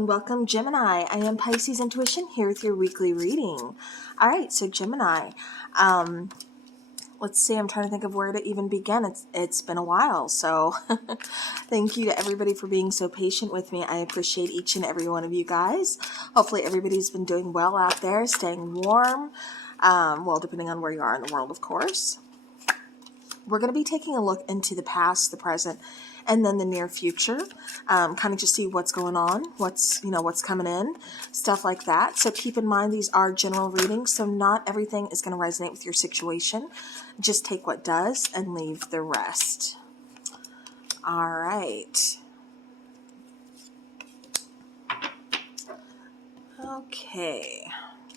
and welcome, Gemini. I am Pisces Intuition here with your weekly reading. All right, so Gemini, let's see, I'm trying to think of where to even begin. It's been a while, so thank you to everybody for being so patient with me. I appreciate each and every one of you guys. Hopefully everybody's been doing well out there, staying warm, well, depending on where you are in the world, of course. We're going to be taking a look into the past, the present, and then the near future, kind of just see what's going on, what's coming in, stuff like that. So keep in mind, these are general readings, so not everything is going to resonate with your situation. Just take what does and leave the rest. All right. Okay.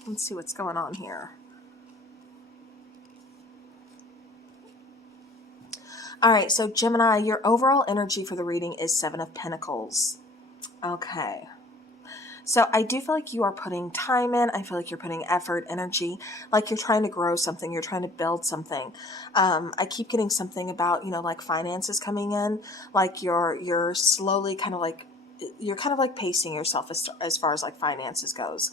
Let's see what's going on here. All right, so Gemini, your overall energy for the reading is 7 of Pentacles. Okay. So I do feel like you are putting time in. I feel like you're putting effort, energy, like you're trying to grow something. You're trying to build something. I keep getting something about, like finances coming in, like you're slowly kind of like, you're kind of like pacing yourself as far as like finances goes.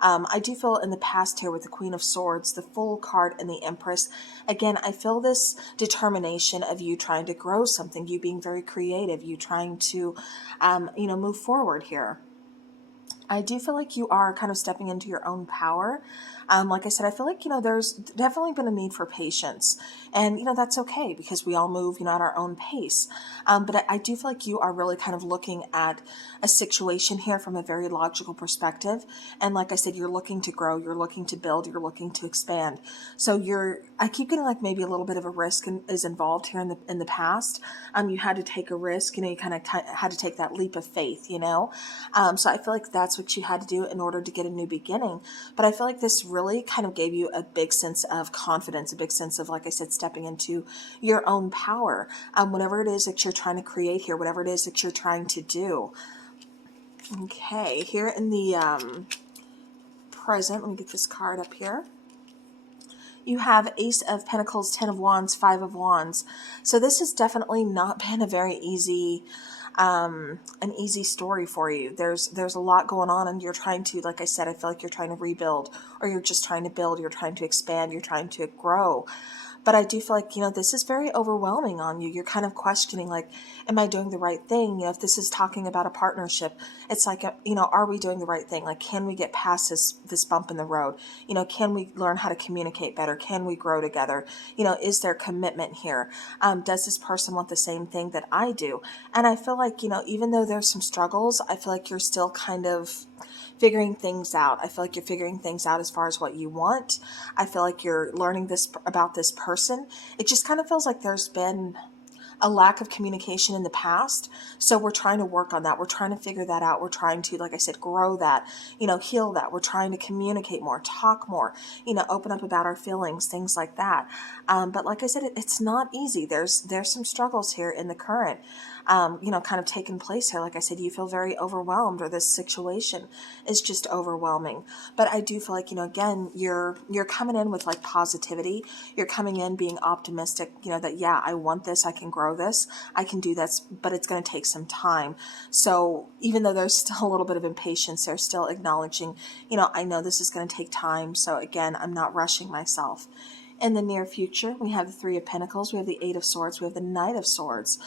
I do feel in the past here with the Queen of Swords, the Fool card, and the Empress, again, I feel this determination of you trying to grow something, you being very creative, you trying to, move forward here. I do feel like you are kind of stepping into your own power. Like I said, I feel like, there's definitely been a need for patience. And, that's okay because we all move, at our own pace. But I do feel like you are really kind of looking at a situation here from a very logical perspective. And like I said, you're looking to grow, you're looking to build, you're looking to expand. So I keep getting like maybe a little bit of a risk is involved here in the past. You had to take a risk, you kind of had to take that leap of faith, So I feel like that's what you had to do in order to get a new beginning. But I feel like this really kind of gave you a big sense of confidence, a big sense of, like I said, stepping into your own power. Whatever it is that you're trying to create here, whatever it is that you're trying to do. Okay, here in the present, let me get this card up here. You have Ace of Pentacles, 10 of Wands, 5 of Wands. So this has definitely not been a very easy an easy story for you. There's a lot going on, and you're trying to, like I said, I feel like you're trying to rebuild, or you're just trying to build, you're trying to expand, you're trying to grow. But I do feel like, this is very overwhelming on you. You're kind of questioning, like, am I doing the right thing? If this is talking about a partnership, it's like, are we doing the right thing? Like, can we get past this bump in the road? Can we learn how to communicate better? Can we grow together? Is there commitment here? Does this person want the same thing that I do? And I feel like, even though there's some struggles, I feel like you're still kind of figuring things out. I feel like you're figuring things out as far as what you want. I feel like you're learning this about this person. It just kind of feels like there's been a lack of communication in the past. So we're trying to work on that. We're trying to figure that out. We're trying to, like I said, grow that, heal that. We're trying to communicate more, talk more, open up about our feelings, things like that. But like I said, it's not easy. There's some struggles here in the current, kind of taking place here. Like I said, you feel very overwhelmed, or this situation is just overwhelming. But I do feel like, again, you're coming in with like positivity. You're coming in being optimistic, that, yeah, I want this, I can grow this, I can do this, but it's going to take some time. So even though there's still a little bit of impatience, they're still acknowledging, I know this is going to take time. So again, I'm not rushing myself. In the near future, we have the 3 of Pentacles, we have the 8 of Swords, we have the Knight of Swords.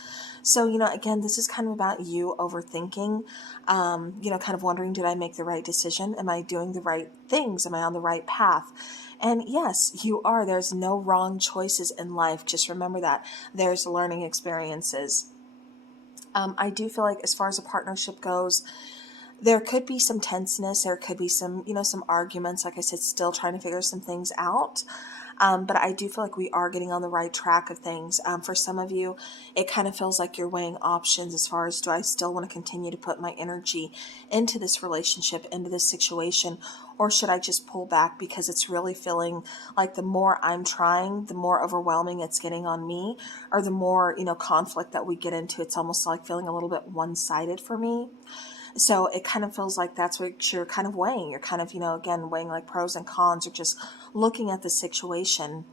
So, again, this is kind of about you overthinking, kind of wondering, did I make the right decision? Am I doing the right things? Am I on the right path? And yes, you are. There's no wrong choices in life. Just remember that. There's learning experiences. I do feel like as far as a partnership goes, there could be some tenseness. There could be some, some arguments. Like I said, still trying to figure some things out. But I do feel like we are getting on the right track of things. For some of you, it kind of feels like you're weighing options as far as, do I still want to continue to put my energy into this relationship, into this situation, or should I just pull back because it's really feeling like the more I'm trying, the more overwhelming it's getting on me, or the more, conflict that we get into, it's almost like feeling a little bit one-sided for me. So it kind of feels like that's what you're kind of weighing. You're kind of, again, weighing like pros and cons, or just looking at the situation.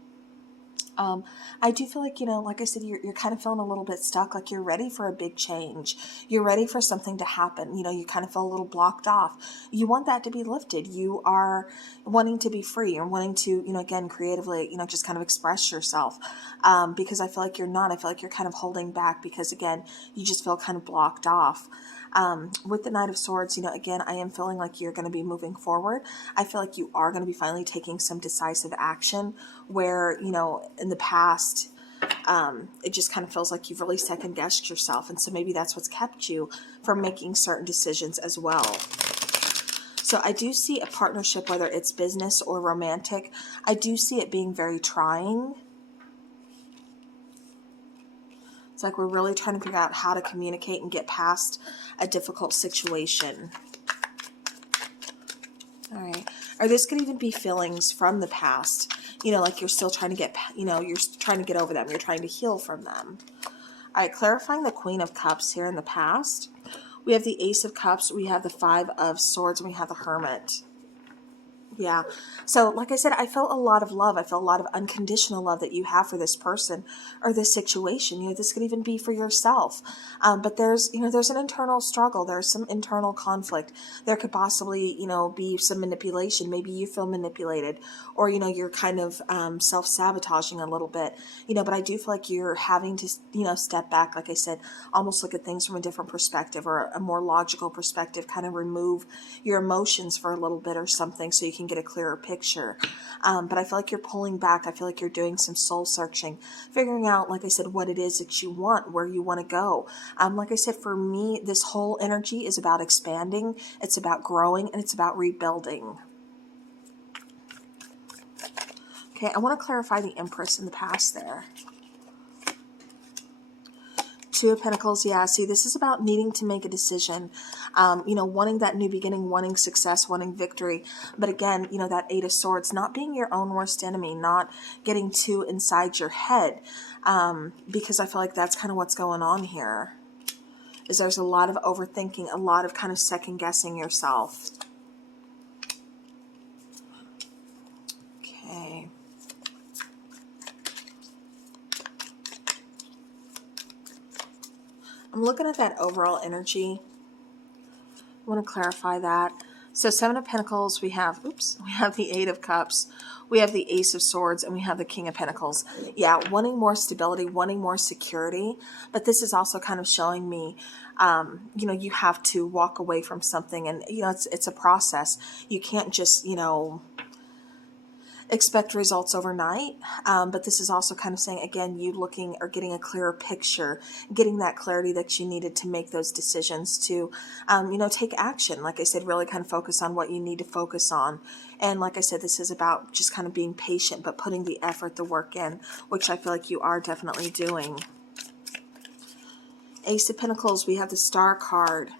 I do feel like, like I said, you're kind of feeling a little bit stuck, like you're ready for a big change. You're ready for something to happen. You kind of feel a little blocked off. You want that to be lifted. You are wanting to be free. You're wanting to, again, creatively, just kind of express yourself. Because I feel like you're not. I feel like you're kind of holding back because, again, you just feel kind of blocked off. With the Knight of Swords, again, I am feeling like you're going to be moving forward. I feel like you are going to be finally taking some decisive action where, in the past, it just kind of feels like you've really second guessed yourself. And so maybe that's what's kept you from making certain decisions as well. So I do see a partnership, whether it's business or romantic. I do see it being very trying. It's like we're really trying to figure out how to communicate and get past a difficult situation. All right. Or this could even be feelings from the past. Like you're still trying to get, you're trying to get over them. You're trying to heal from them. All right. Clarifying the Queen of Cups here in the past. We have the Ace of Cups. We have the Five of Swords. And we have the Hermit. Yeah. So like I said, I felt a lot of love. I felt a lot of unconditional love that you have for this person or this situation. This could even be for yourself. But there's an internal struggle. There's some internal conflict. There could possibly, be some manipulation. Maybe you feel manipulated or, you're kind of self-sabotaging a little bit, but I do feel like you're having to, step back. Like I said, almost look at things from a different perspective or a more logical perspective, kind of remove your emotions for a little bit or something so you can get a clearer picture. But I feel like you're pulling back. I feel like you're doing some soul searching, figuring out, like I said, what it is that you want, where you want to go. Like I said, for me, this whole energy is about expanding. It's about growing and it's about rebuilding. Okay, I want to clarify the Empress in the past there. Two of Pentacles, yeah, see, this is about needing to make a decision, wanting that new beginning, wanting success, wanting victory. But again, that Eight of Swords, not being your own worst enemy, not getting too inside your head, because I feel like that's kind of what's going on here, is there's a lot of overthinking, a lot of kind of second guessing yourself. Okay. I'm looking at that overall energy. I want to clarify that. So Seven of Pentacles, we have the Eight of Cups, we have the Ace of Swords, and we have the King of Pentacles. Yeah, wanting more stability, wanting more security, but this is also kind of showing me, you have to walk away from something, and, it's a process. You can't just, expect results overnight, but this is also kind of saying, again, you looking or getting a clearer picture, getting that clarity that you needed to make those decisions to, take action. Like I said, really kind of focus on what you need to focus on. And like I said, this is about just kind of being patient, but putting the effort, the work in, which I feel like you are definitely doing. Ace of Pentacles, we have the Star card.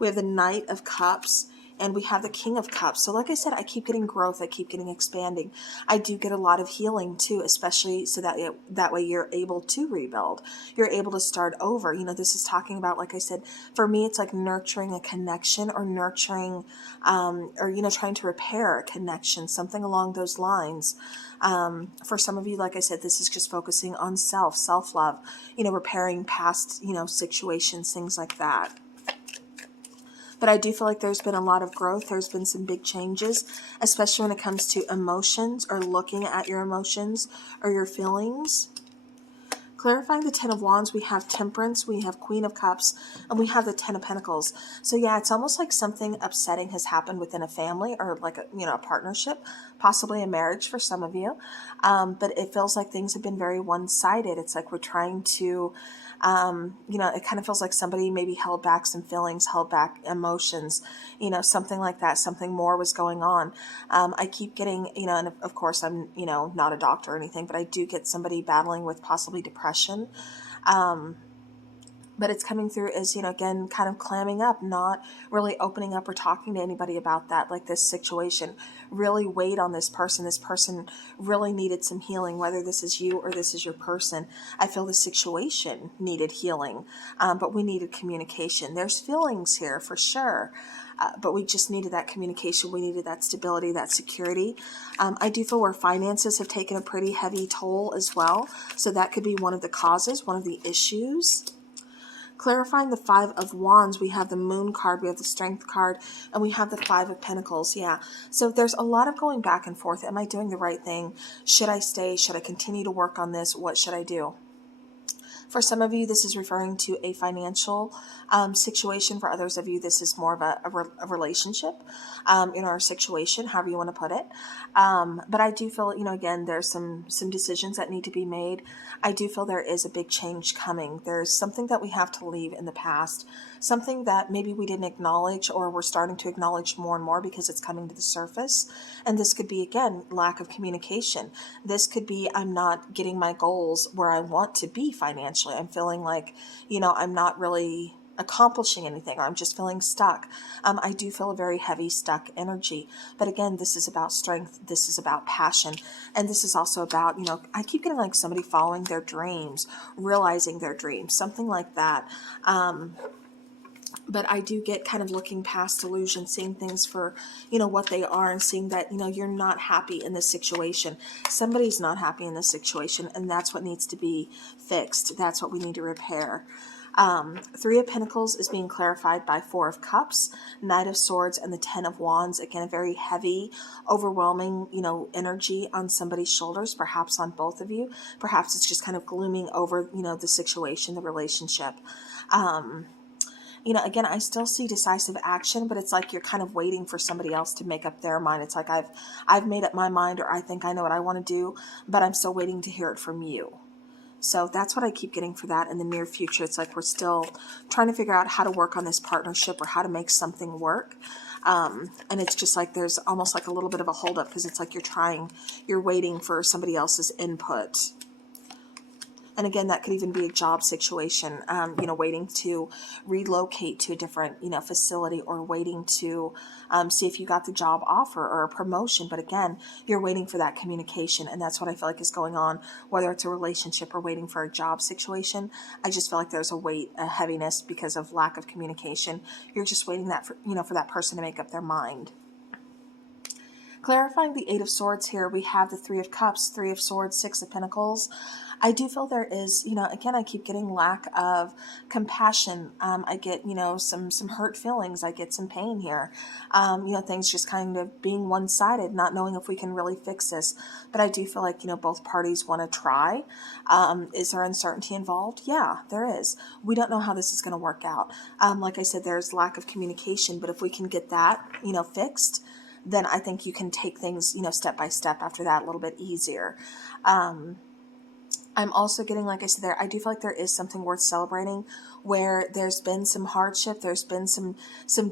We have the Knight of Cups. And we have the King of Cups. So like I said, I keep getting growth. I keep getting expanding. I do get a lot of healing too, especially so that way you're able to rebuild. You're able to start over. This is talking about, like I said, for me, it's like nurturing a connection or nurturing, or, trying to repair a connection, something along those lines. For some of you, like I said, this is just focusing on self-love, repairing past, situations, things like that. But I do feel like there's been a lot of growth. There's been some big changes, especially when it comes to emotions or looking at your emotions or your feelings. Clarifying the Ten of Wands, we have Temperance, we have Queen of Cups, and we have the Ten of Pentacles. So yeah, it's almost like something upsetting has happened within a family or like a partnership, possibly a marriage for some of you. But it feels like things have been very one-sided. It's like we're trying to, it kind of feels like somebody maybe held back some feelings, held back emotions, something like that. Something more was going on. I keep getting, and of course I'm, not a doctor or anything, but I do get somebody battling with possibly depression. But it's coming through as, again, kind of clamming up, not really opening up or talking to anybody about that, like this situation. Really weighed on this person. This person really needed some healing, whether this is you or this is your person. I feel the situation needed healing, but we needed communication. There's feelings here for sure. But we just needed that communication. We needed that stability, that security. I do feel where finances have taken a pretty heavy toll as well. So that could be one of the causes, one of the issues. Clarifying the Five of Wands, we have the Moon card, we have the Strength card, and we have the Five of Pentacles. Yeah, so there's a lot of going back and forth. Am I doing the right thing? Should I stay? Should I continue to work on this? What should I do? For some of you, this is referring to a financial situation. For others of you, this is more of a relationship in our situation, however you want to put it. But I do feel, again, there's some decisions that need to be made. I do feel there is a big change coming. There's something that we have to leave in the past, something that maybe we didn't acknowledge or we're starting to acknowledge more and more because it's coming to the surface. And this could be, again, lack of communication. This could be I'm not getting my goals where I want to be financially. I'm feeling like, I'm not really accomplishing anything, or I'm just feeling stuck. I do feel a very heavy stuck energy. But again, this is about strength. This is about passion. And this is also about, I keep getting like somebody following their dreams, realizing their dreams, something like that. But I do get kind of looking past illusion, seeing things for, what they are, and seeing that, you're not happy in this situation. Somebody's not happy in this situation, and that's what needs to be fixed. That's what we need to repair. Three of Pentacles is being clarified by Four of Cups, Knight of Swords, and the Ten of Wands. Again, a very heavy, overwhelming, energy on somebody's shoulders, perhaps on both of you. Perhaps it's just kind of glooming over, the situation, the relationship. Again, I still see decisive action, but it's like you're kind of waiting for somebody else to make up their mind. It's like I've made up my mind, or I think I know what I want to do, but I'm still waiting to hear it from you. So that's what I keep getting for that in the near future. It's like we're still trying to figure out how to work on this partnership or how to make something work. And it's just like there's almost like a little bit of a holdup because it's like you're waiting for somebody else's input. And again, that could even be a job situation, waiting to relocate to a different, facility, or waiting to see if you got the job offer or a promotion. But again, you're waiting for that communication. And that's what I feel like is going on, whether it's a relationship or waiting for a job situation. I just feel like there's a weight, a heaviness because of lack of communication. You're just waiting for that person to make up their mind. Clarifying the Eight of Swords here, we have the Three of Cups, Three of Swords, Six of Pentacles. I do feel there is, again, I keep getting lack of compassion. I get, some hurt feelings. I get some pain here. Things just kind of being one-sided, not knowing if we can really fix this. But I do feel like, both parties want to try. Is there uncertainty involved? Yeah, there is. We don't know how this is going to work out. Like I said, there's lack of communication, but if we can get that, fixed, then I think you can take things, step by step after that a little bit easier. I'm also getting, like I said there, I do feel like there is something worth celebrating where there's been some hardship, there's been some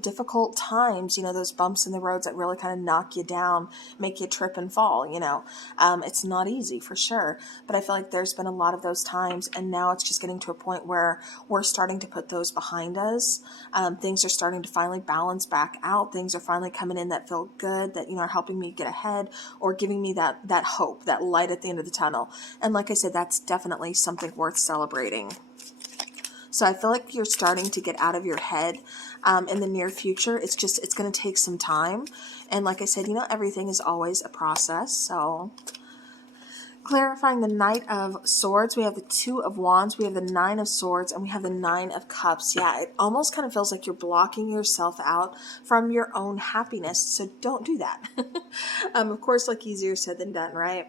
difficult times, those bumps in the roads that really kind of knock you down, make you trip and fall, It's not easy for sure, but I feel like there's been a lot of those times, and now it's just getting to a point where we're starting to put those behind us. Things are starting to finally balance back out. Things are finally coming in that feel good, that, are helping me get ahead or giving me that hope, that light at the end of the tunnel. And like I said, that's definitely something worth celebrating. So I feel like you're starting to get out of your head in the near future. It's going to take some time. And like I said, everything is always a process. So clarifying the Knight of Swords, we have the Two of Wands, we have the Nine of Swords, and we have the Nine of Cups. Yeah, it almost kind of feels like you're blocking yourself out from your own happiness. So don't do that. Of course, like easier said than done, right?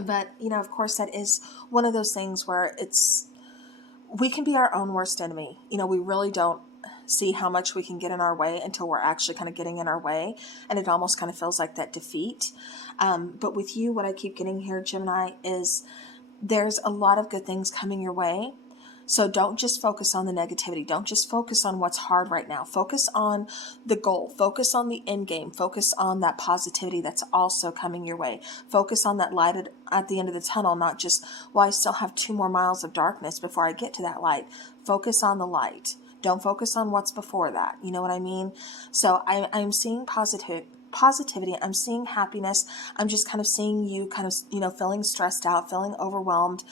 But, of course, that is one of those things where we can be our own worst enemy. We really don't see how much we can get in our way until we're actually kind of getting in our way. And it almost kind of feels like that defeat. But with you, what I keep getting here, Gemini, is there's a lot of good things coming your way. So don't just focus on the negativity. Don't just focus on what's hard right now. Focus on the goal. Focus on the end game. Focus on that positivity that's also coming your way. Focus on that light at the end of the tunnel, not just, well, I still have 2 more miles of darkness before I get to that light. Focus on the light. Don't focus on what's before that. You know what I mean? So I'm seeing positivity. I'm seeing happiness. I'm just kind of seeing you kind of, feeling stressed out, feeling overwhelmed.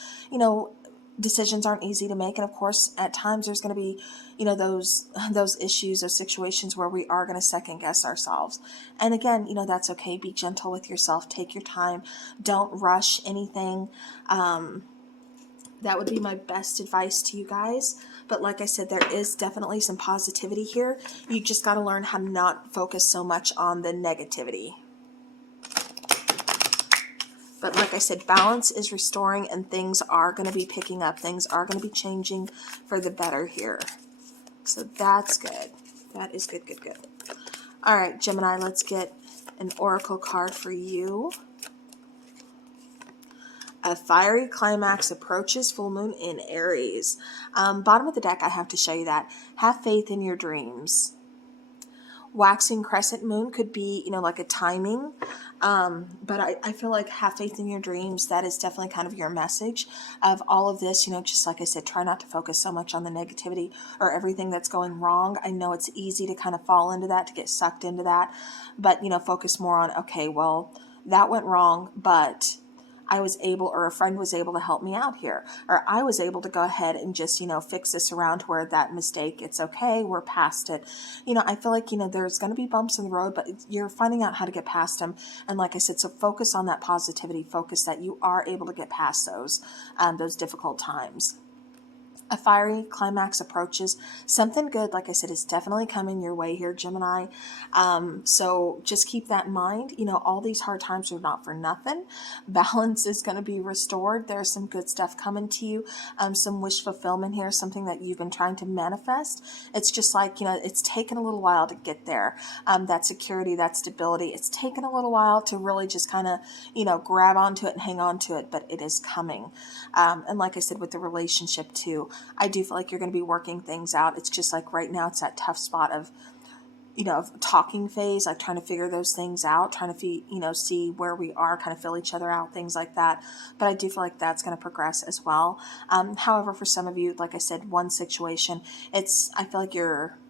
Decisions aren't easy to make, and of course at times there's going to be those issues, those situations where we are going to second guess ourselves. And again, that's okay. Be gentle with yourself. Take your time. Don't rush anything. That would be my best advice to you guys. But like I said, there is definitely some positivity here. You just got to learn how to not focus so much on the negativity. But like I said, balance is restoring, and things are going to be picking up. Things are going to be changing for the better here. So that's good. That is good, good, good. All right, Gemini, let's get an oracle card for you. A fiery climax approaches, full moon in Aries. Bottom of the deck, I have to show you that. Have faith in your dreams. Waxing crescent moon could be, like a timing. But I feel like have faith in your dreams. That is definitely kind of your message of all of this. Just like I said, try not to focus so much on the negativity or everything that's going wrong. I know it's easy to kind of fall into that, to get sucked into that. But, focus more on, okay, well, that went wrong, but I was able, or a friend was able to help me out here, or I was able to go ahead and just, fix this around to where that mistake, it's okay, we're past it. I feel like, there's going to be bumps in the road, but you're finding out how to get past them. And like I said, so focus on that positivity, focus that you are able to get past those difficult times. A fiery climax approaches. Something good, like I said, is definitely coming your way here, Gemini. So just keep that in mind. All these hard times are not for nothing. Balance is going to be restored. There's some good stuff coming to you. Some wish fulfillment here, something that you've been trying to manifest. It's just like, it's taken a little while to get there. That security, that stability, it's taken a little while to really just kind of, grab onto it and hang on to it, but it is coming. And like I said, with the relationship too, I do feel like you're going to be working things out. It's just like right now it's that tough spot of, talking phase, like trying to figure those things out, trying to, see where we are, kind of fill each other out, things like that. But I do feel like that's going to progress as well. However, for some of you, like I said, one situation, I feel like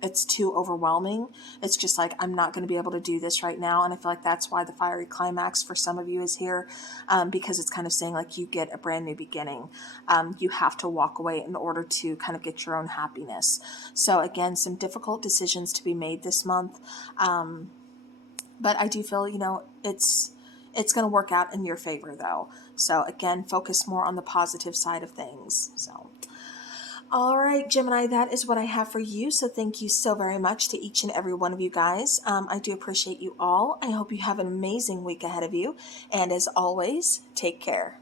it's too overwhelming. It's just like, I'm not going to be able to do this right now. And I feel like that's why the fiery climax for some of you is here, because it's kind of saying like you get a brand new beginning. You have to walk away in order to kind of get your own happiness. So again, some difficult decisions to be made this month. But I do feel, it's going to work out in your favor though. So again, focus more on the positive side of things. So, all right, Gemini, that is what I have for you. So thank you so very much to each and every one of you guys. I do appreciate you all. I hope you have an amazing week ahead of you. And as always, take care.